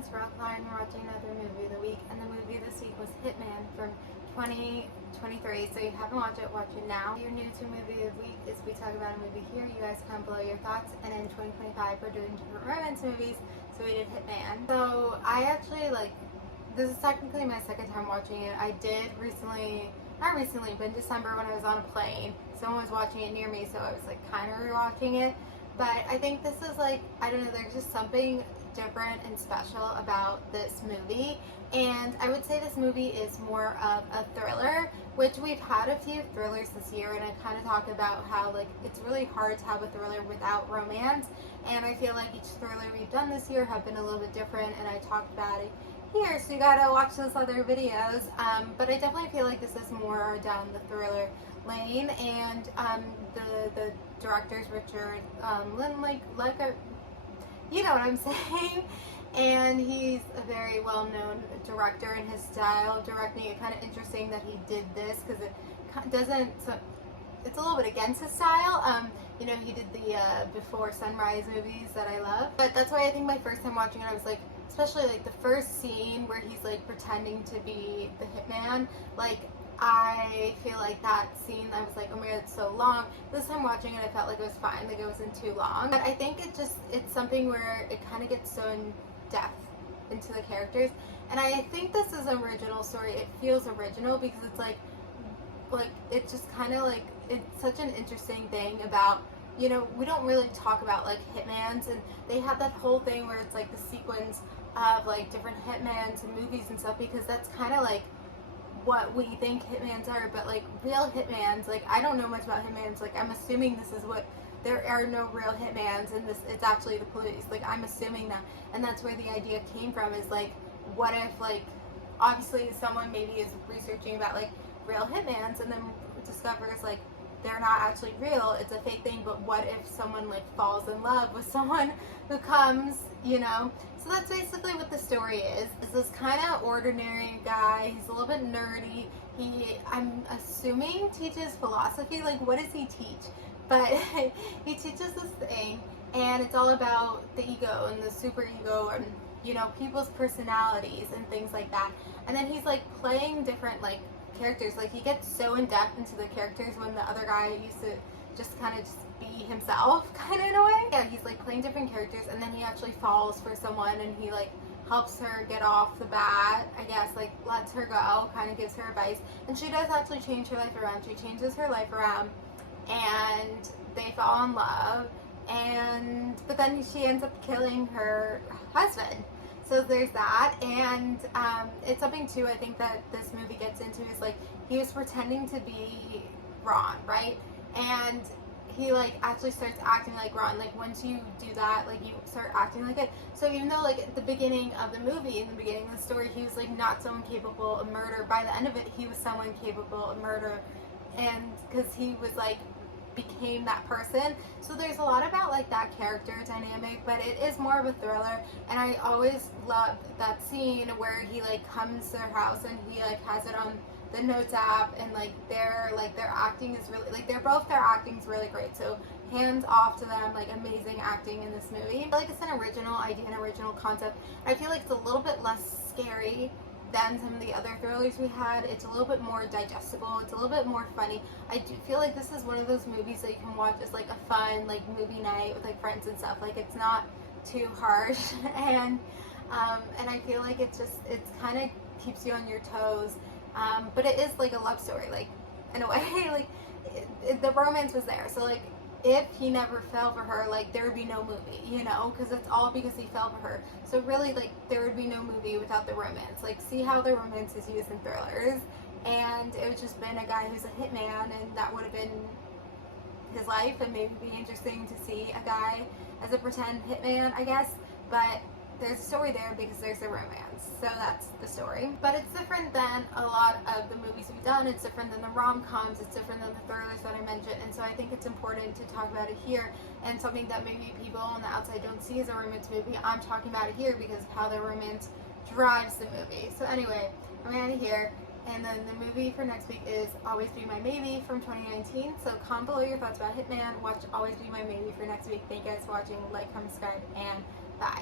it's Rockline. We're watching another movie of the week, and the movie this week was Hitman from 2023. So if you haven't watched it, watch it now. If you're new to movie of the week, is we talk about a movie here. You guys comment below your thoughts, and in 2025 we're doing different romance movies. So we did Hitman. So I actually this is technically my second time watching it. I did recently, not recently, but in December when I was on a plane, someone was watching it near me, so I was kind of rewatching it. But I think this is I don't know, there's just something different and special about this movie. And I would say this movie is more of a thriller, which we've had a few thrillers this year, and I kind of talk about how it's really hard to have a thriller without romance. And I feel like each thriller we've done this year have been a little bit different, and I talked about it here, so you gotta watch those other videos. But I definitely feel like this is more down the thriller lane, and the director's Richard Linklater, you know what I'm saying, and he's a very well-known director in his style of directing. It's kind of interesting that he did this because it doesn't. So it's a little bit against his style. You know, he did the Before Sunrise movies that I love, but that's why I think my first time watching it, I was especially the first scene where he's pretending to be the hitman, I feel that scene, I was oh my god, it's so long. This time watching it, I felt it was fine, it wasn't too long. But I think it's something where it kind of gets so in depth into the characters. And I think this is an original story. It feels original because it's it's just kind of it's such an interesting thing about, you know, we don't really talk about hitmans, and they have that whole thing where it's the sequence of different hitmans and movies and stuff, because that's kind of what we think hitmans are. But real hitmans, I don't know much about hitmans. I'm assuming this is what, there are no real hitmans, and it's actually the police. I'm assuming that, and that's where the idea came from, is what if obviously someone maybe is researching about real hitmans and then discovers they're not actually real, it's a fake thing. But what if someone falls in love with someone who comes, you know? So that's basically what the story is. It's this kind of ordinary guy. He's a little bit nerdy. I'm assuming, teaches philosophy. What does he teach? But he teaches this thing, and it's all about the ego and the super ego, and you know, people's personalities and things like that. And then he's playing different characters. He gets so in depth into the characters when the other guy used to just kind of be himself, kind of, in a way. Yeah, he's playing different characters, and then he actually falls for someone, and he helps her get off the bat, I guess, lets her go, kind of gives her advice, and she does actually change her life around. She changes her life around, and they fall in love, but then she ends up killing her husband. So there's that. And it's something too, I think, that this movie gets into, is he was pretending to be Ron, right? And he actually starts acting like Ron. Once you do that, you start acting like it. So even though at the beginning of the movie, in the beginning of the story, he was not someone capable of murder, by the end of it he was someone capable of murder, and because he was became that person. So there's a lot about that character dynamic, but it is more of a thriller. And I always love that scene where he comes to their house, and he has it on the notes app, and their acting is really their acting is really great. So hands off to them, amazing acting in this movie. I feel it's an original idea, an original concept. I feel it's a little bit less scary than some of the other thrillers we had. It's a little bit more digestible. It's a little bit more funny. I do feel this is one of those movies that you can watch as a fun movie night with friends and stuff. It's not too harsh, and I feel it's kind of keeps you on your toes. But it is a love story, in a way. The romance was there. So if he never fell for her, there would be no movie, you know, because it's all because he fell for her. So really, there would be no movie without the romance. See how the romance is used in thrillers, and it would just been a guy who's a hitman, and that would have been his life, and maybe be interesting to see a guy as a pretend hitman, I guess. But there's a story there because there's a romance. So that's the story. But it's different than a lot of the movies we've done. It's different than the rom-coms. It's different than the thrillers that I mentioned. And so I think it's important to talk about it here, and something that maybe people on the outside don't see as a romance movie. I'm talking about it here because of how the romance drives the movie. So anyway, I'm out of here. And then the movie for next week is Always Be My Maybe from 2019. So comment below your thoughts about Hitman. Watch Always Be My Maybe for next week. Thank you guys for watching. Like, comment, subscribe, and